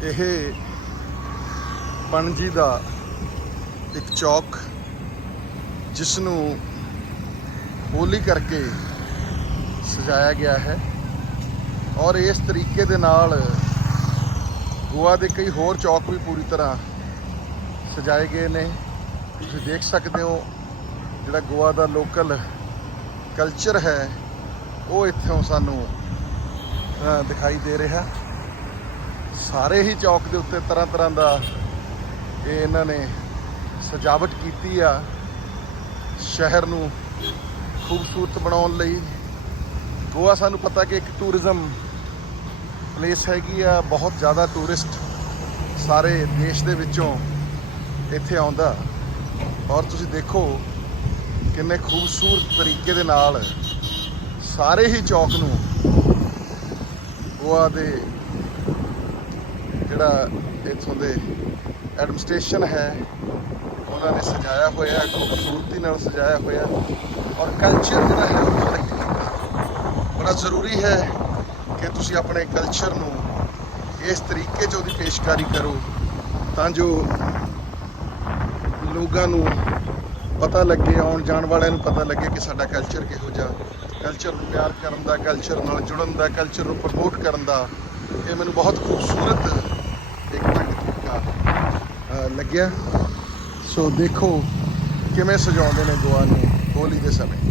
ਇਹ ਪਣਜੀ ਦਾ ਇੱਕ ਚੌਕ, ਜਿਸ ਨੂੰ ਹੋਲੀ ਕਰਕੇ ਸਜਾਇਆ ਗਿਆ ਹੈ ਔਰ ਇਸ ਤਰੀਕੇ ਦੇ ਨਾਲ ਗੋਆ ਦੇ ਕਈ ਹੋਰ ਚੌਕ ਵੀ ਪੂਰੀ ਤਰ੍ਹਾਂ ਸਜਾਏ ਗਏ ਨੇ। ਤੁਸੀਂ ਦੇਖ ਸਕਦੇ ਹੋ ਜਿਹੜਾ ਗੋਆ ਦਾ ਲੋਕਲ ਕਲਚਰ ਹੈ, ਉਹ ਇੱਥੋਂ ਸਾਨੂੰ ਦਿਖਾਈ ਦੇ ਰਿਹਾ। ਸਾਰੇ ਹੀ ਚੌਕ ਦੇ ਉੱਤੇ ਤਰ੍ਹਾਂ ਤਰ੍ਹਾਂ ਦਾ ਇਹ ਇਹਨਾਂ ਨੇ ਸਜਾਵਟ ਕੀਤੀ ਆ ਸ਼ਹਿਰ ਨੂੰ ਖੂਬਸੂਰਤ ਬਣਾਉਣ ਲਈ। ਗੋਆ ਸਾਨੂੰ ਪਤਾ ਕਿ ਇੱਕ ਟੂਰਿਜ਼ਮ ਪਲੇਸ ਹੈਗੀ ਆ, ਬਹੁਤ ਜ਼ਿਆਦਾ ਟੂਰਿਸਟ ਸਾਰੇ ਦੇਸ਼ ਦੇ ਵਿੱਚੋਂ ਇੱਥੇ ਆਉਂਦਾ। ਔਰ ਤੁਸੀਂ ਦੇਖੋ ਕਿੰਨੇ ਖੂਬਸੂਰਤ ਤਰੀਕੇ ਦੇ ਨਾਲ ਸਾਰੇ ਹੀ ਚੌਕ ਨੂੰ ਗੋਆ ਦੇ ਜਿਹੜਾ ਇੱਥੋਂ ਦੇ ਐਡਮਿਨਿਸਟ੍ਰੇਸ਼ਨ ਹੈ, ਉਹਨਾਂ ਨੇ ਸਜਾਇਆ ਹੋਇਆ ਖੂਬਸੂਰਤੀ ਨਾਲ ਸਜਾਇਆ ਹੋਇਆ ਔਰ ਕਲਚਰ ਜਿਹੜਾ ਹੈ ਉਹ reflect ਬੜਾ ਜ਼ਰੂਰੀ ਹੈ ਕਿ ਤੁਸੀਂ ਆਪਣੇ ਕਲਚਰ ਨੂੰ ਇਸ ਤਰੀਕੇ 'ਚ ਉਹਦੀ ਪੇਸ਼ਕਾਰੀ ਕਰੋ ਤਾਂ ਜੋ ਲੋਕਾਂ ਨੂੰ ਪਤਾ ਲੱਗੇ, ਆਉਣ ਜਾਣ ਵਾਲਿਆਂ ਨੂੰ ਪਤਾ ਲੱਗੇ ਕਿ ਸਾਡਾ ਕਲਚਰ ਕਿਹੋ ਜਿਹਾ। ਕਲਚਰ ਨੂੰ ਪਿਆਰ ਕਰਨ ਦਾ ਕਲਚਰ ਨਾਲ ਜੁੜਨ ਦਾ ਕਲਚਰ ਨੂੰ ਪ੍ਰਮੋਟ ਕਰਨ ਦਾ, ਇਹ ਮੈਨੂੰ ਬਹੁਤ ਖੂਬਸੂਰਤ ਲੱਗਿਆ। ਸੋ ਦੇਖੋ ਕਿਵੇਂ ਸਜਾਉਂਦੇ ਨੇ ਗੋਆ ਨੂੰ ਹੋਲੀ ਦੇ ਸਮੇਂ।